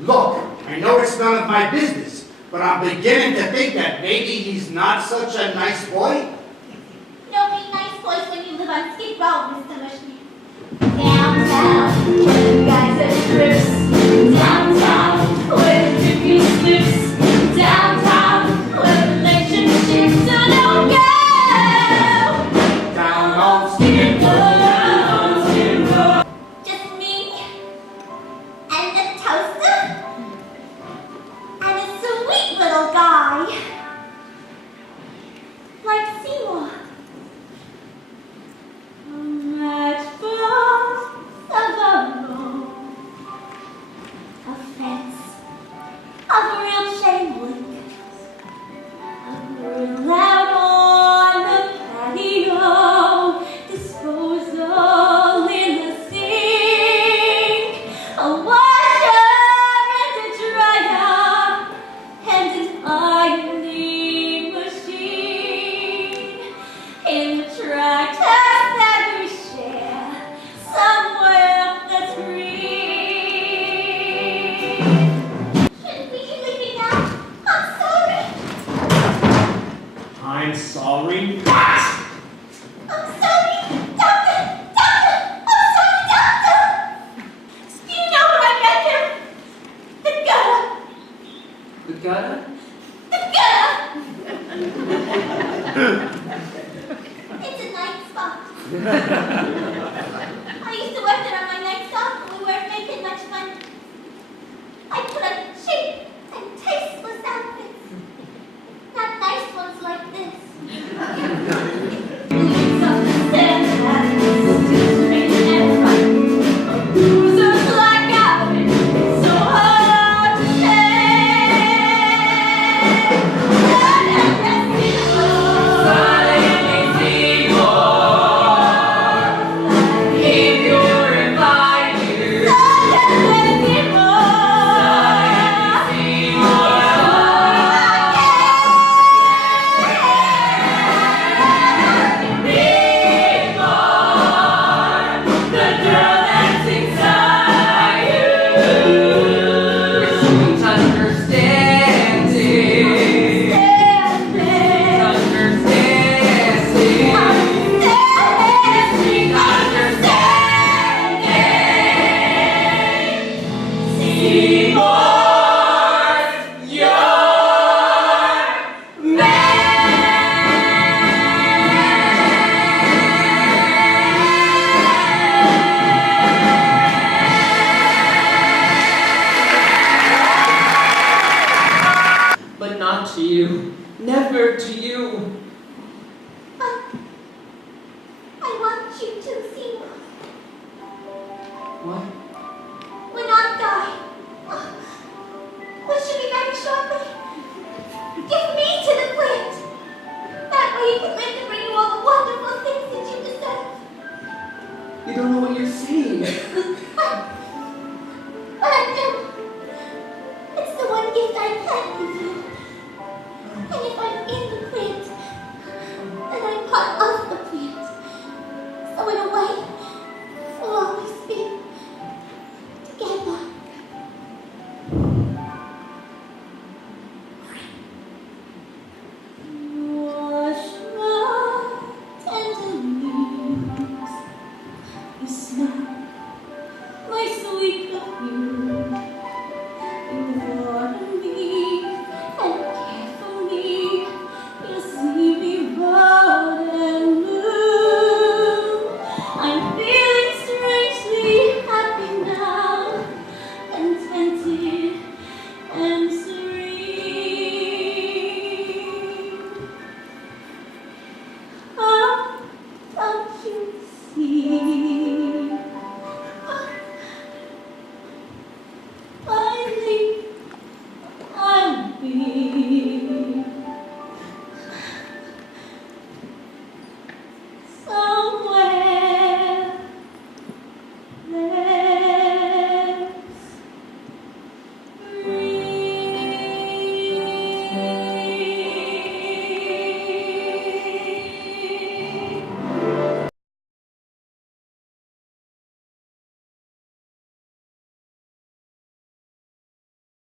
Look, I know it's none of my business, but I'm beginning to think that maybe he's not such a nice boy. Don't be nice boys when you live on Skid Row, Mr. Mushnick. Downtown, where the guys are trips. Downtown, where the drinking slips. Downtown, where relationships don't go. Down on Skid Row. Just me and the toaster and a sweet little guy like Seymour. Matchbox alone, a fence of real chain link, a grill out on the patio, disposal in the sink, a washer and a dryer, and an ironing machine in the tractor that we share somewhere that's green. Shouldn't we be leaving now? I'm sorry. I'm sorry. I'm sorry, Doctor! Doctor! I'm sorry, Doctor! Do you know what I met him? The gutter! The gutter? The gutter! It's a night spot. I used to work there on my nights off when we weren't making much money. I put on cheap and tasteless outfits. Not nice ones like this. Moving up the stairs and straight and right. Losers like out, it's so hard to say. But not to you. Never to you. I want you to see What? when I die. We should be back shortly. Give me to the plant. That way you can live to bring you all the wonderful things that you deserve. You don't know what you're saying. But I do. It's the one gift I've had with